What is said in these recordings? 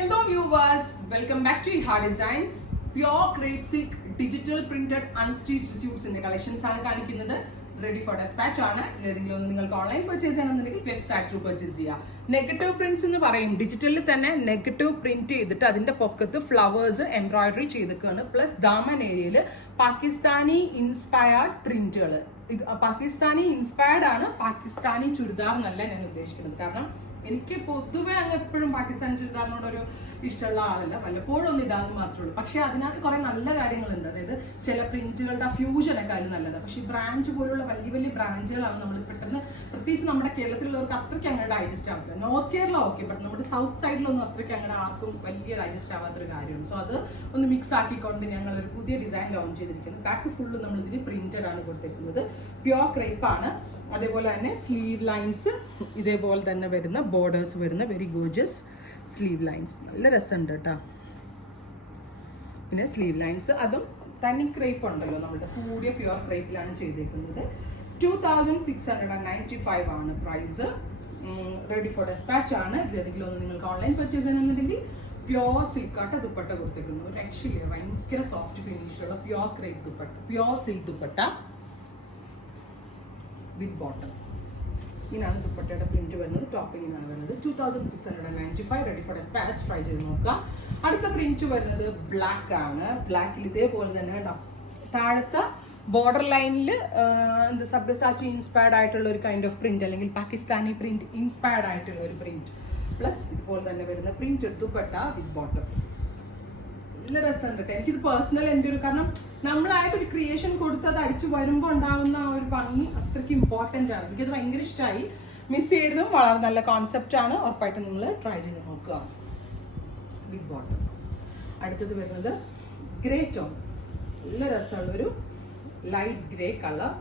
Hello viewers, welcome back to Iha Designs. Pure crepe silk digital printed unstitched suits in the collections ആണ് കാണിക്കുന്നത്. Ready for dispatch ആണ്. ഏതെങ്കിലും നിങ്ങൾക്ക് online purchase ചെയ്യണമെന്നുണ്ടെങ്കിൽ website through purchase ചെയ്യാം. Negative prints എന്ന് പറയും, ഡിജിറ്റലിൽ തന്നെ നെഗറ്റീവ് പ്രിന്റ് ചെയ്തിട്ട് അതിന്റെ പൊക്കത്ത് ഫ്ലവേഴ്സ് എംബ്രോയിഡറി ചെയ്തിരിക്കുകയാണ്. പ്ലസ് ദാമൻ ഏരിയയിൽ പാകിസ്ഥാനി ഇൻസ്പയർഡ് പ്രിന്റുകൾ. പാകിസ്ഥാനി ഇൻസ്പയർഡ് ആണ്, പാകിസ്ഥാനി ചുരിദാർ എന്നല്ല ഞാൻ ഉദ്ദേശിക്കുന്നത്. കാരണം എനിക്ക് പൊതുവെ അങ്ങ് എപ്പോഴും പാകിസ്ഥാനി ചുരിദാറിനോടൊരു ഇഷ്ടമുള്ള ആളല്ല, വല്ലപ്പോഴും ഒന്ന് ഇടാന്ന് മാത്രമേ ഉള്ളൂ. പക്ഷെ അതിനകത്ത് കുറെ നല്ല കാര്യങ്ങളുണ്ട്. അതായത് ചില പ്രിന്റുകളുടെ ആ ഫ്യൂഷനൊക്കെ അതിൽ നല്ലതാണ്. പക്ഷെ ഈ ബ്രാഞ്ച് പോലുള്ള വലിയ വലിയ ബ്രാഞ്ചുകളാണ് നമ്മൾ പെട്ടെന്ന്, പ്രത്യേകിച്ച് നമ്മുടെ കേരളത്തിലുള്ളവർക്ക് അത്രയ്ക്ക് അങ്ങോട്ട് ഡൈജസ്റ്റ് ആവില്ല. നോർത്ത് കേരള ഓക്കെ, ബട്ട് നമ്മുടെ സൗത്ത് സൈഡിലൊന്നും അത്രയ്ക്ക് അങ്ങനെ ആർക്കും വലിയ ഡൈജസ്റ്റ് ആവാത്തൊരു കാര്യമാണ്. സോ അത് ഒന്ന് മിക്സ് ആക്കിക്കൊണ്ട് ഞങ്ങൾ ഒരു പുതിയ ഡിസൈൻ ലോഞ്ച് ചെയ്തിരിക്കുന്നു. ബാക്ക് ഫുള്ള് നമ്മൾ ഇതിന് പ്രിന്റഡ് ആണ് കൊടുത്തിരിക്കുന്നത്. പ്യോർ ക്രേപ്പ് ആണ്. അതേപോലെ തന്നെ സ്ലീവ് ലൈൻസ് ഇതേപോലെ തന്നെ വരുന്ന ബോർഡേഴ്സ് വരുന്ന വെരി ഗോർജിയസ് സ്ലീവ് ലൈൻസ്. നല്ല രസമുണ്ട് കേട്ടോ. പിന്നെ സ്ലീവ് ലൈൻസ് അതും തനി ക്രേപ്പ് ഉണ്ടല്ലോ, നമ്മുടെ കൂടിയ പ്യുവർ ക്രേപ്പിലാണ് ചെയ്തേക്കുന്നത്. 2695 ആണ് പ്രൈസ്. റെഡി ഫോർ ഡെസ്പാച്ച് ആണ്. ഇതിലേതെങ്കിലും ഒന്ന് നിങ്ങൾക്ക് ഓൺലൈൻ പർച്ചേസ് ചെയ്യണമെന്നുണ്ടെങ്കിൽ പ്യോർ സിൽക്കാട്ട ദുപ്പട്ട കൊടുത്തേക്കുന്നു. ഒരു രക്ഷയില്ല, ഭയങ്കര സോഫ്റ്റ് ഫിനിഷിലുള്ള pure crepe dupatta, pure silk dupatta with bottom. ഇങ്ങനെയാണ് ദുപ്പട്ടയുടെ പ്രിന്റ് വരുന്നത്. ടോപ്പിങ്ങിനാണ് വരുന്നത്. 2695. Ready for dispatch. ട്രൈ ചെയ്ത് നോക്കാം. അടുത്ത പ്രിന്റ് വരുന്നത് ബ്ലാക്ക് ആണ്. ബ്ലാക്കിൽ ഇതേപോലെ തന്നെ താഴത്തെ ബോർഡർ ലൈനിൽ എന്ത് സബ്യസാച്ചി ഇൻസ്പയർഡ് ആയിട്ടുള്ള ഒരു കൈൻഡ് ഓഫ് പ്രിന്റ്, അല്ലെങ്കിൽ പാകിസ്ഥാനി പ്രിന്റ് ഇൻസ്പയർഡ് ആയിട്ടുള്ള ഒരു പ്രിന്റ്. പ്ലസ് ഇതുപോലെ തന്നെ വരുന്ന പ്രിന്റ് ദുപ്പട്ട വിത്ത് ബോട്ടം. നല്ല രസമുണ്ട് കേട്ടോ. എനിക്കിത് പേഴ്സണൽ എൻ്റെ ഒരു, കാരണം നമ്മളായിട്ട് ഒരു ക്രിയേഷൻ കൊടുത്ത് അത് അടിച്ചു വരുമ്പോൾ ഉണ്ടാകുന്ന ആ ഒരു ഭംഗി അത്രയ്ക്ക് ഇമ്പോർട്ടൻ്റ് ആണ്. എനിക്കത് ഭയങ്കര ഇഷ്ടമായി. മിസ് ചെയ്തതും വളരെ നല്ല കോൺസെപ്റ്റ് ആണ്. ഉറപ്പായിട്ടും നിങ്ങൾ ട്രൈ ചെയ്ത് നോക്കുക. വിത്ത് ബോട്ടം. അടുത്തത് വരുന്നത് ഗ്രേ ടോൺ. നല്ല രസമുള്ളൊരു ലൈറ്റ് ഗ്രേ കളർ.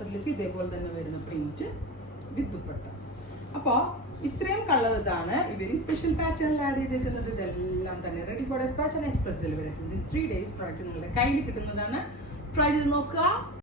അതിലേക്ക് ഇതേപോലെ തന്നെ വരുന്ന പ്രിന്റ് വിത്ത് ദുപ്പട്ട. അപ്പോൾ ഇത്രയും കളേഴ്സ് ആണ് ഇവർ സ്പെഷ്യൽ പാറ്റേണിൽ ആഡ് ചെയ്തേക്കുന്നത്. ഇതെല്ലാം തന്നെ ready for despatch and express delivery. 3 days product നിങ്ങളുടെ കയ്യിൽ കിട്ടുന്നതാണ്. ട്രൈ ചെയ്ത് നോക്കുക.